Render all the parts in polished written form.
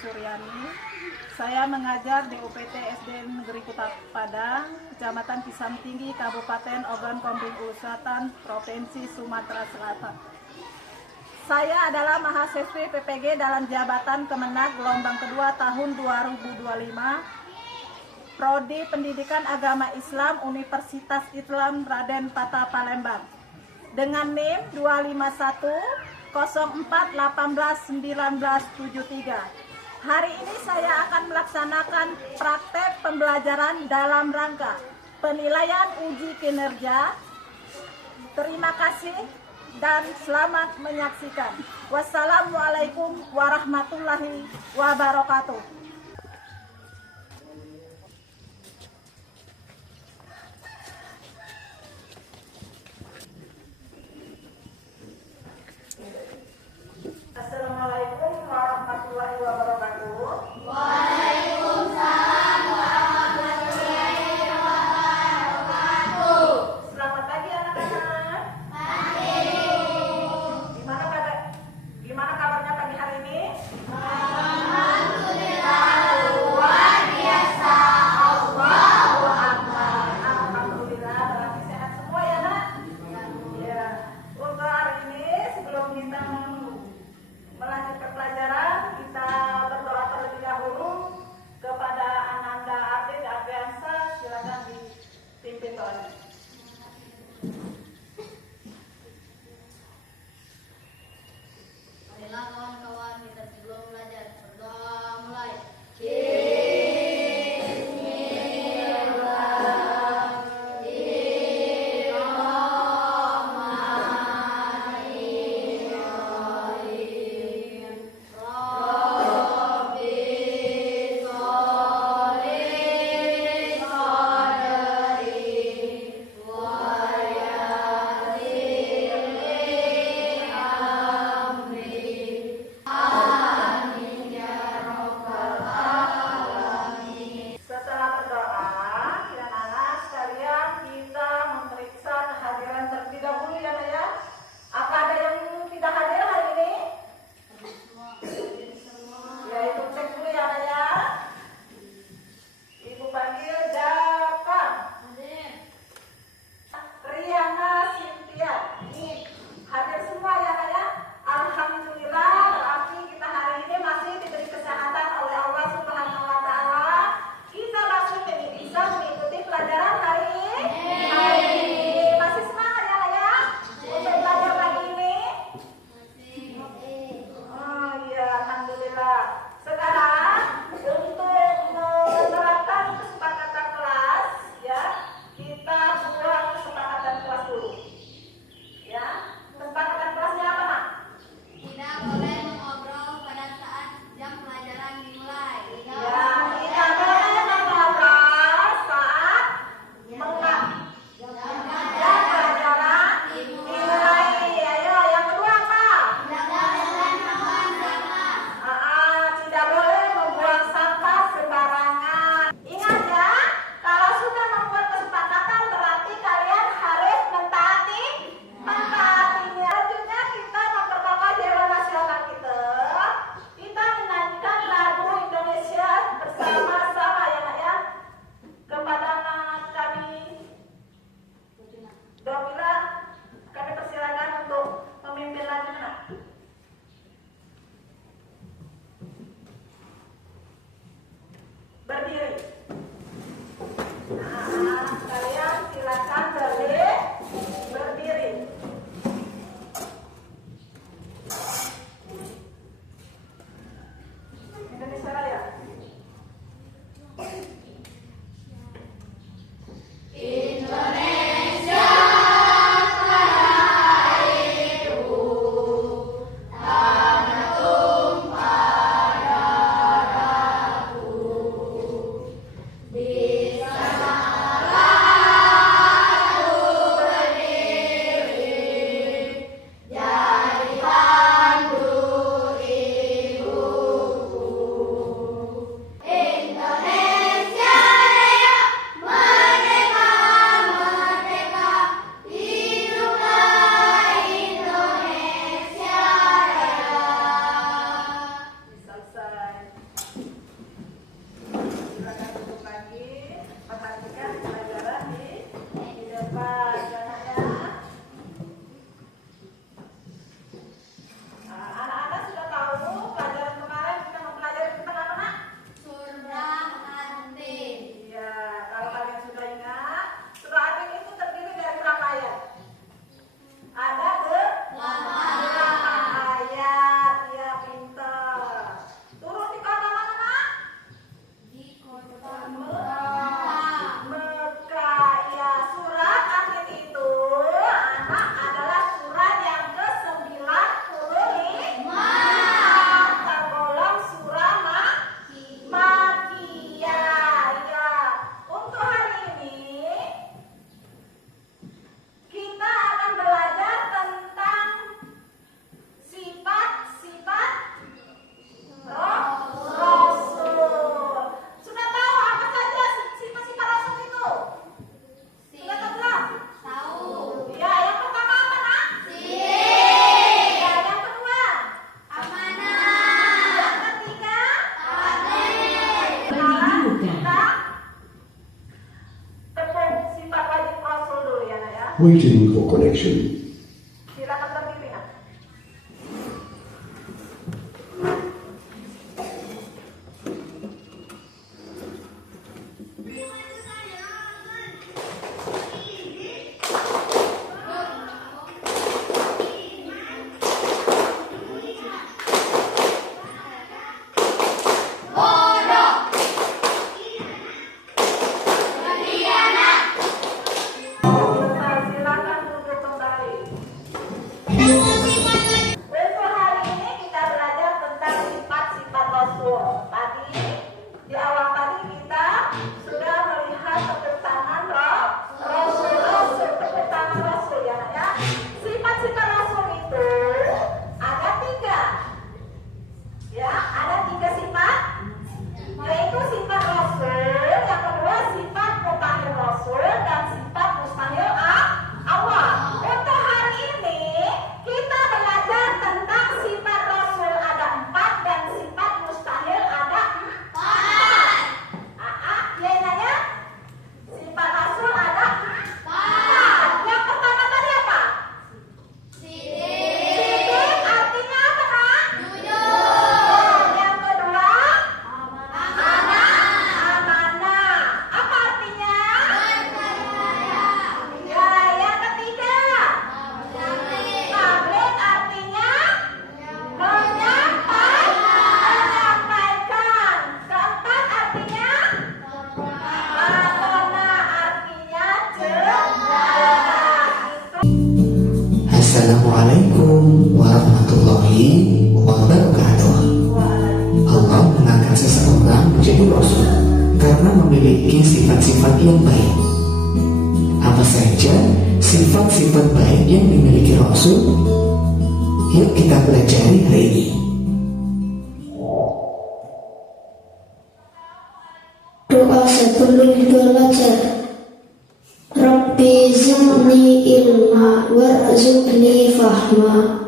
Suryani. Saya mengajar di UPT SD Negeri Kota Padang, Kecamatan Pisang Tinggi, Kabupaten Ogan Komering Ulu Selatan, Provinsi Sumatera Selatan. Saya adalah mahasiswi PPG dalam jabatan Kemenag gelombang kedua tahun 2025, Prodi Pendidikan Agama Islam Universitas Islam Raden Tata Palembang, dengan NIM 25104181973. Hari ini saya akan melaksanakan praktek pembelajaran dalam rangka penilaian uji kinerja. Terima kasih dan selamat menyaksikan. Wassalamualaikum warahmatullahi wabarakatuh. Assalamualaikum warahmatullahi wabarakatuh. Waalaikumsalam warahmatullahi wabarakatuh. Selamat pagi anak-anak. Pagi. Gimana kabarnya pagi hari ini? Alhamdulillah. Waiting for connection. Silakan berpimpinan. Silakan duduk kembali. Untuk hari ini kita belajar tentang sifat-sifat Rasul. Tadi di awal tadi kita sudah melihat tepuk tangan Rasul, tepuk tangan Rasul ya, Nak, ya. Sifat-sifat Rasul itu ada 3. Ya, ada 3 sifat, yaitu sifat Rasul, yang kedua sifat mutakhir Rasul, dan sifat mustahil Allah. Untuk hari ini kita belajar tentang sifat Rasul ada 4 dan sifat mustahil ada 4. Ya nanya, sifat Rasul ada 4. Yang pertama tadi apa? Sidik artinya apa, Kak? Yang kedua amanah. Apa artinya? Ya, yang ketiga tabligh artinya menyampaikan. Keempat artinya amanah artinya cerdas. Assalamualaikum warahmatullahi wabarakatuh. Allah mengangkat seseorang menjadi Rasul karena memiliki sifat-sifat yang baik. Apa saja sifat-sifat baik yang dimiliki Rasul? Yuk kita pelajari hari ini. Doa sebelum belajar. Rabbi zidni ilma warzuqni fahma.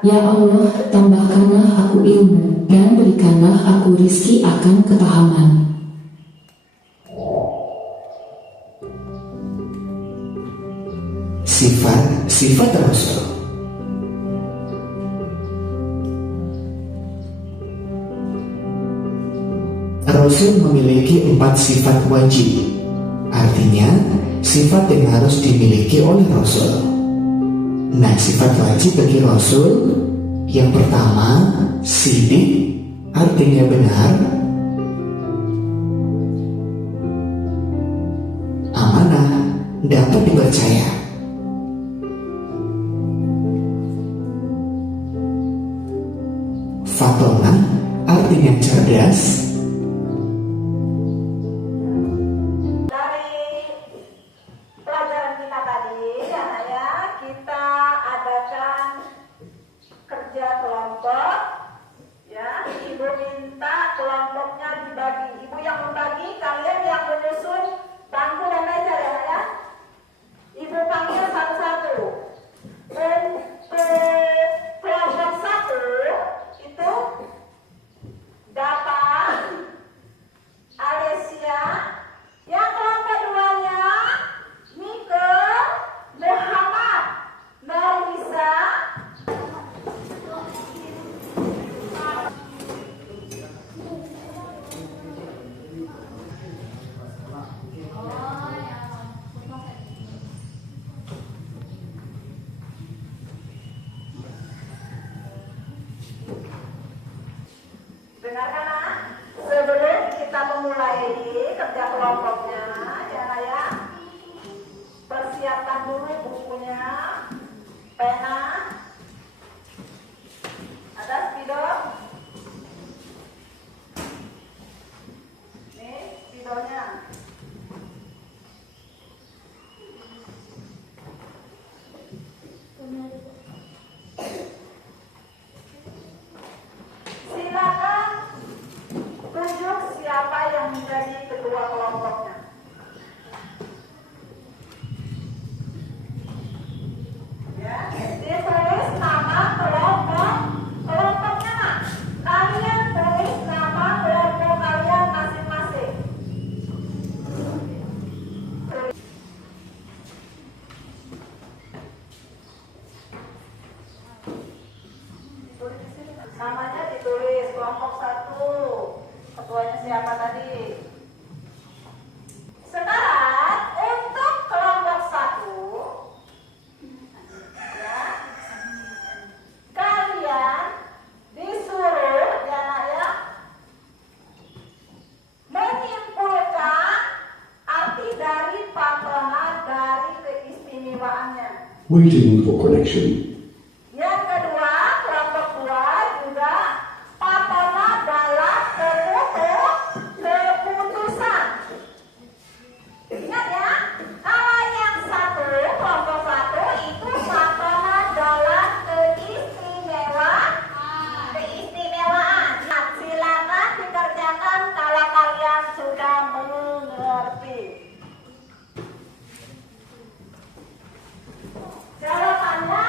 Ya Allah, tambahkanlah aku ilmu dan berikanlah aku rizki akan kepahaman. Sifat-sifat Rasul. Rasul memiliki 4 sifat wajib. Artinya, sifat yang harus dimiliki oleh Rasul. Nah, sifat wajib bagi Rasul yang pertama, sidik, artinya benar. Amanah, dapat dipercaya. Fatonah, artinya cerdas. Dari pelajaran kita tadi ya, Nak, ya, kita adakan kerja kelompok. Ya, Ibu minta kelompoknya dibagi. Ibu yang membagi, kalian yang menyusun bangku dan meja ya, Nak, ya. Ibu panggil satu-satu. Untuk kelompok 1 itu dapat Alesia. Yang kelompok 2-nya Mika, Muhammad, Marisa. Dengarkan, Nak. Sebelum kita memulai kerja kelompoknya, ya, Nak, ya, persiapkan dulu bukunya, pena, ada spidol. Nih spidolnya. Silakan tunjuk siapa yang menjadi ketua kelompoknya. Ya, di siapa tadi? Sekarang untuk kelompok 1, ya, kalian disuruh ya nak ya menyimpulkan arti dari Fatona dari keistimewaannya. Waiting for connection. Yang kedua, kelompok 2 juga Fatona dalam keputusan. Ingat ya, kalau yang satu, kelompok 1 itu Fatona dalam keistimewaan. Nah, silakan dikerjakan kalau kalian sudah mengerti. Jawabannya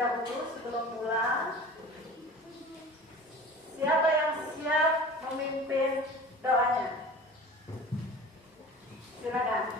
dahulu sebelum pulang. Siapa yang siap memimpin doanya? Silakan.